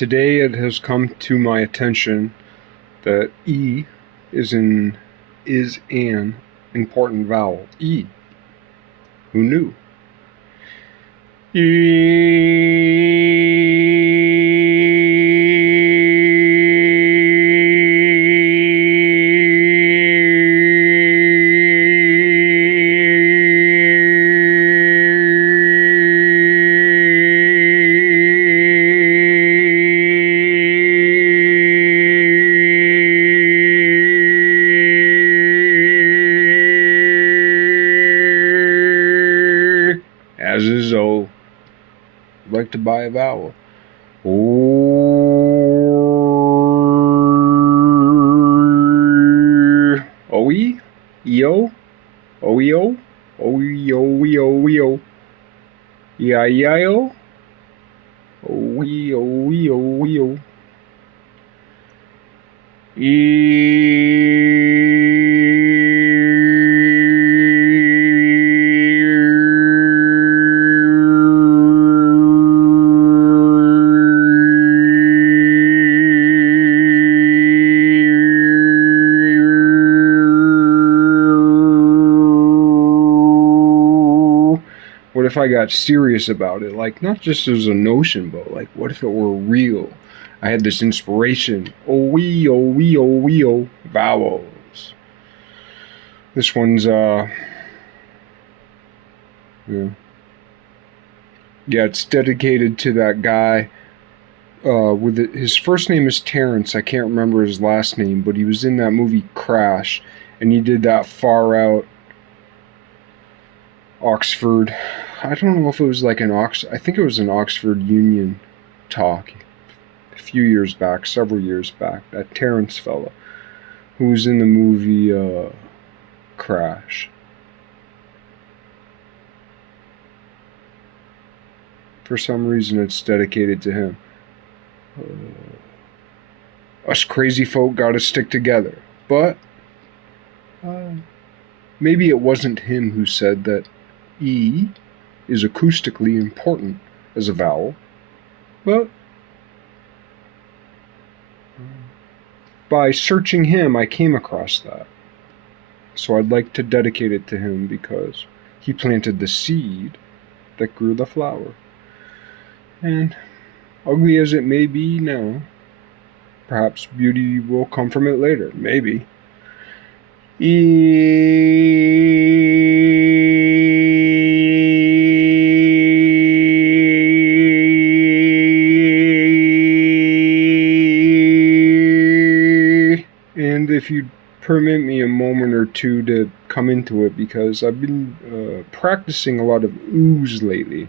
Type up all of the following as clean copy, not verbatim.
Today it has come to my attention that E is an important vowel. E. Who knew? As is O. I'd like to buy a vowel. O-E? E-O? O-E-O? O-E-O-E-O-E-O. E-I-E-I-O? O-E-O-E-O-E-O. What if I got serious about it? Like, not just as a notion, but like, what if it were real? I had this inspiration. O-wee, o-wee, o-wee, o. Vowels. This one's, yeah. Yeah, it's dedicated to that guy. His first name is Terrence. I can't remember his last name, but he was in that movie Crash, and he did that far out Oxford. I don't know if it was like I think it was an Oxford Union talk a few years back, several years back. That Terrence fella who was in the movie Crash. For some reason, it's dedicated to him. Us crazy folk gotta stick together. But maybe it wasn't him who said that E is acoustically important as a vowel, but by searching him, I came across that. So I'd like to dedicate it to him because he planted the seed that grew the flower. And ugly as it may be now, perhaps beauty will come from it later. Maybe. And if you'd permit me a moment or two to come into it, because I've been practicing a lot of oohs lately.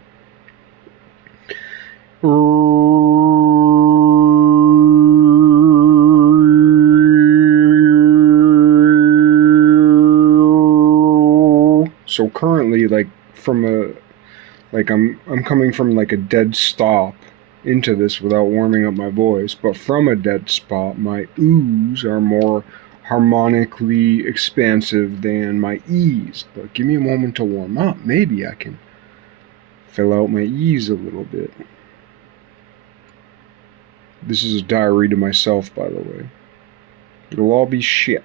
So currently, I'm coming from like a dead stop into this without warming up my voice, but from a dead spot, my oohs are more harmonically expansive than my e's. But give me a moment to warm up. Maybe I can fill out my e's a little bit. This is a diary to myself, by the way. It'll all be shit,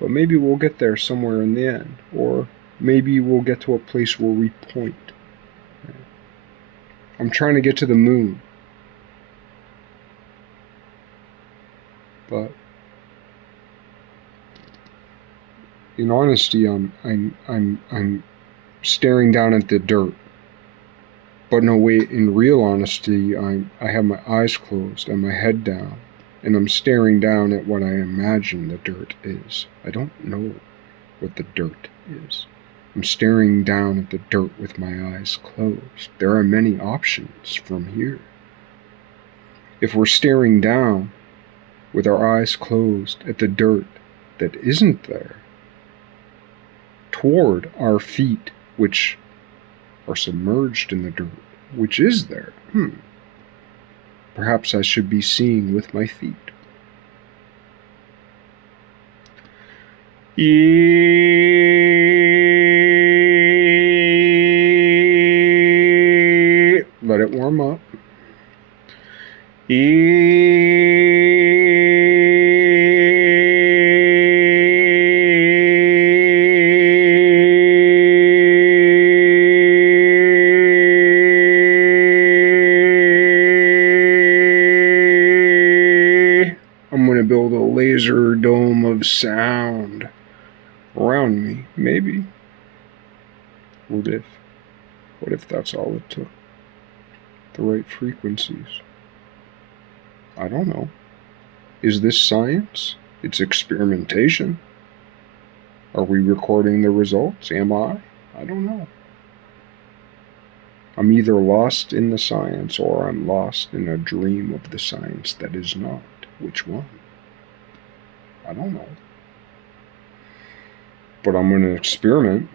but maybe we'll get there somewhere in the end, or maybe we'll get to a place where we point. I'm trying to get to the moon, but in honesty, I'm staring down at the dirt. But no, wait, in real honesty, I have my eyes closed and my head down, and I'm staring down at what I imagine the dirt is. I don't know what the dirt is. I'm staring down at the dirt with my eyes closed. There are many options from here. If we're staring down with our eyes closed at the dirt that isn't there, toward our feet, which are submerged in the dirt, which is there. Perhaps I should be seeing with my feet. Let it warm up. I'm going to build a laser dome of sound around me, maybe. What if that's all it took? The right frequencies. I don't know. Is this science? It's experimentation. Are we recording the results? Am I? I don't know. I'm either lost in the science or I'm lost in a dream of the science that is not. Which one? I don't know. But I'm going to experiment.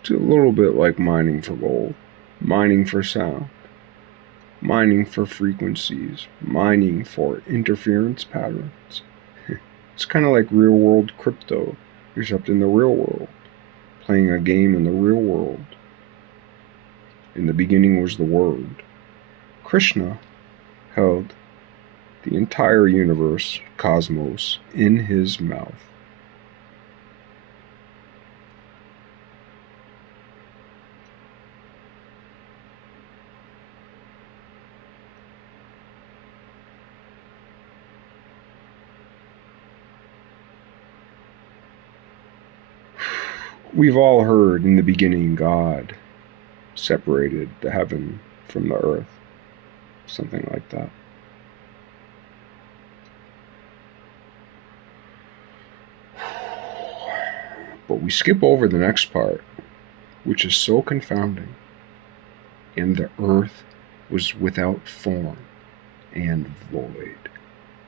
It's a little bit like mining for gold, mining for sound, mining for frequencies, mining for interference patterns. It's kind of like real world crypto, except in the real world, playing a game in the real world. In the beginning was the Word. Krishna held the entire universe, cosmos, in his mouth. We've all heard in the beginning God separated the heaven from the earth. Something like that. But we skip over the next part, which is so confounding. And the earth was without form and void.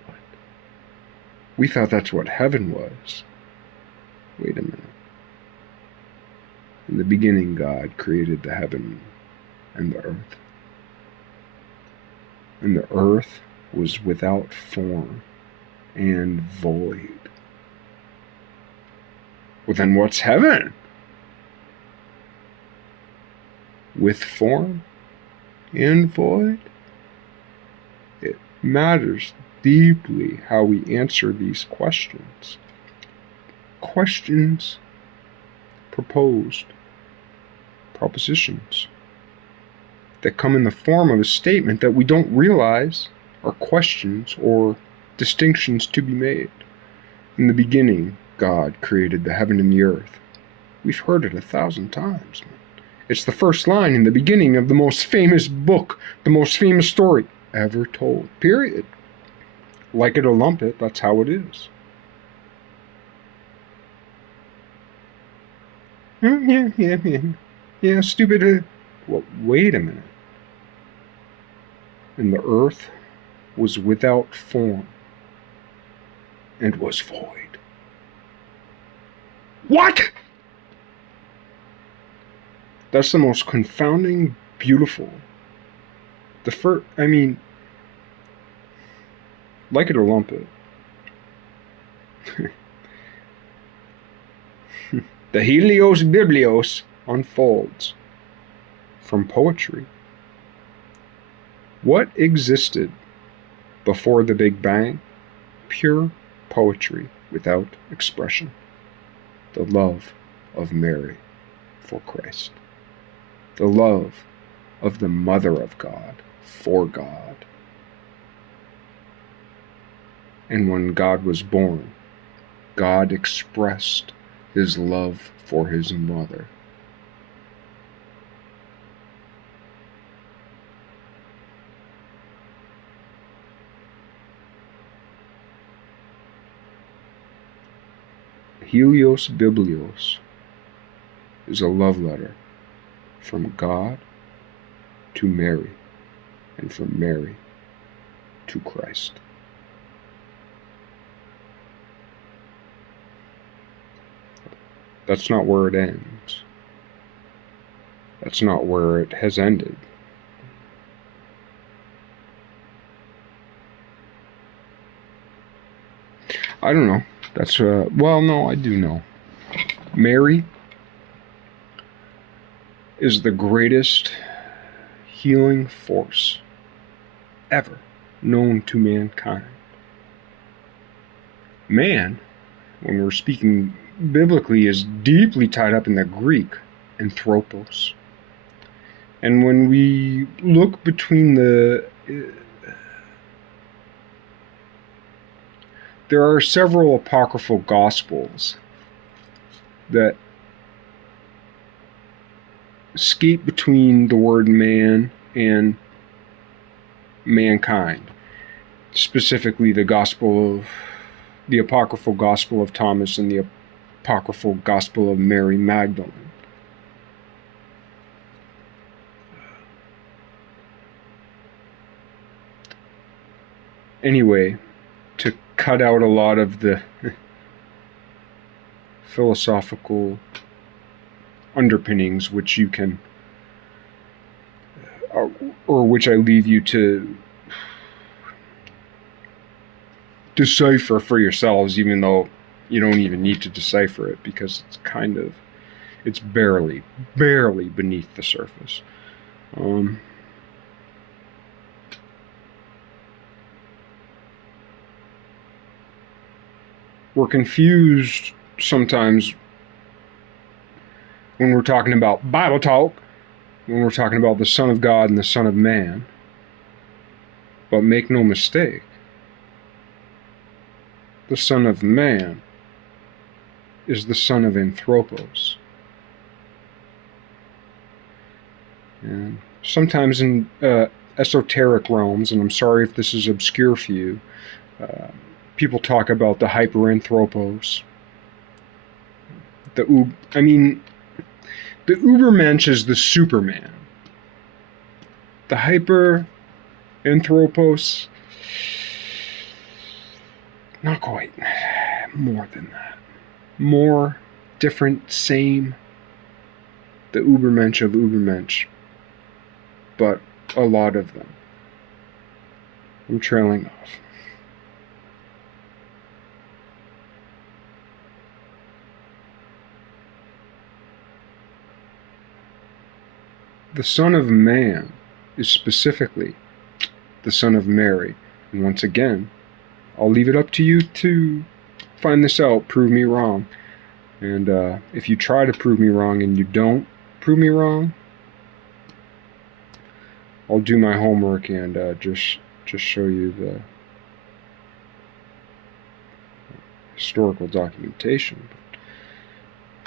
What? We thought that's what heaven was. Wait a minute. In the beginning, God created the heaven and the earth. And the earth was without form and void. Well, then what's heaven? With form and void? It matters deeply how we answer these questions. Questions proposed, propositions that come in the form of a statement that we don't realize are questions or distinctions to be made. In the beginning, God created the heaven and the earth. We've heard it 1,000 times. It's the first line in the beginning of the most famous book, the most famous story ever told, period. Like it or lump it, that's how it is. Yeah, stupid. Well, wait a minute. And the earth was without form and was void. What? That's the most confounding, beautiful. Like it or lump it. The Helios Biblios unfolds from poetry. What existed before the Big Bang? Pure poetry without expression. The love of Mary for Christ. The love of the Mother of God for God. And when God was born, God expressed his love for his mother. Helios Biblios is a love letter from God to Mary, and from Mary to Christ. That's not where it ends. That's not where it has ended. I don't know. That's, well, no, I do know. Mary is the greatest healing force ever known to mankind. Man, when we're speaking biblically, is deeply tied up in the Greek anthropos. And when we look between there are several apocryphal gospels that skate between the word man and mankind. Specifically, the apocryphal gospel of Thomas and the apocryphal gospel of Mary Magdalene. Anyway, to cut out a lot of the philosophical underpinnings which you can, or which I leave you to decipher for yourselves, even though you don't even need to decipher it, because it's barely beneath the surface. We're confused sometimes when we're talking about Bible talk, when we're talking about the Son of God and the Son of Man. But make no mistake, the Son of Man is the Son of Anthropos. And sometimes in esoteric realms, and I'm sorry if this is obscure for you, people talk about the hyperanthropos. The Ubermensch is the Superman. The hyperanthropos, not quite. More than that. More, different, same. The Ubermensch of Ubermensch. But a lot of them. I'm trailing off. The Son of Man is specifically the Son of Mary. And once again, I'll leave it up to you to find this out, prove me wrong. And if you try to prove me wrong and you don't prove me wrong, I'll do my homework and just show you the historical documentation.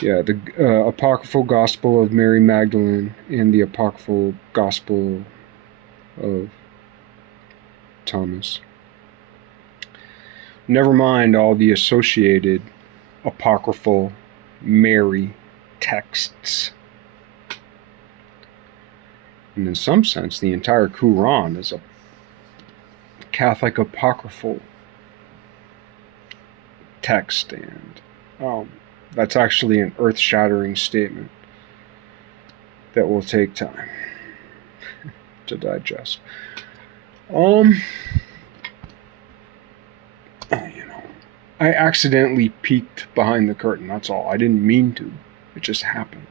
Yeah, the apocryphal gospel of Mary Magdalene and the apocryphal gospel of Thomas. Never mind all the associated apocryphal Mary texts. And in some sense, the entire Quran is a Catholic apocryphal text, and that's actually an earth-shattering statement that will take time to digest. I accidentally peeked behind the curtain, that's all. I didn't mean to. It just happened.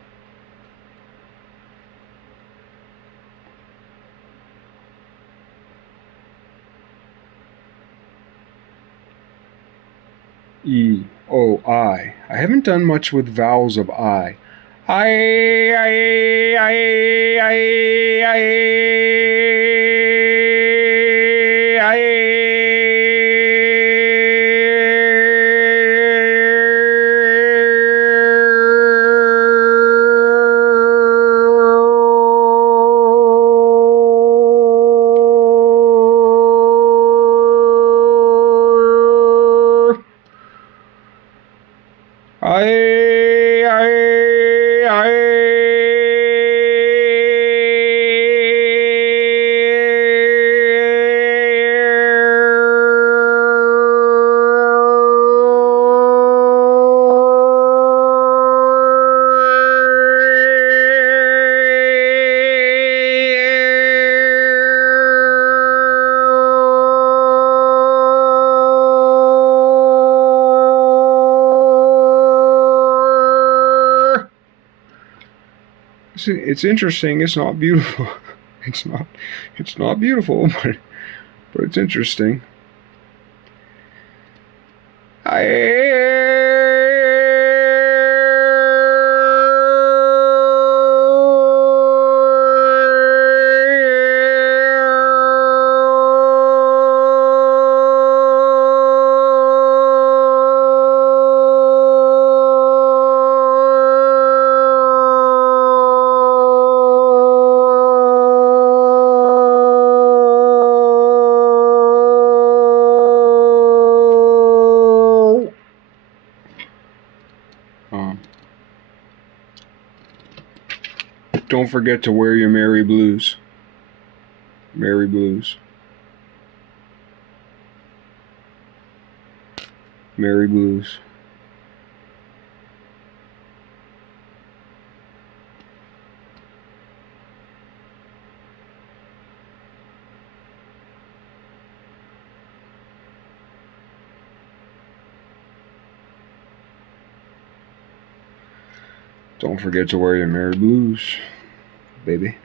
E, O, I. I haven't done much with vowels of I. It's interesting. It's not beautiful. It's not. It's not beautiful, but it's interesting. Don't forget to wear your Mary Blues. Mary Blues. Mary Blues. Don't forget to wear your Mary Blues, baby.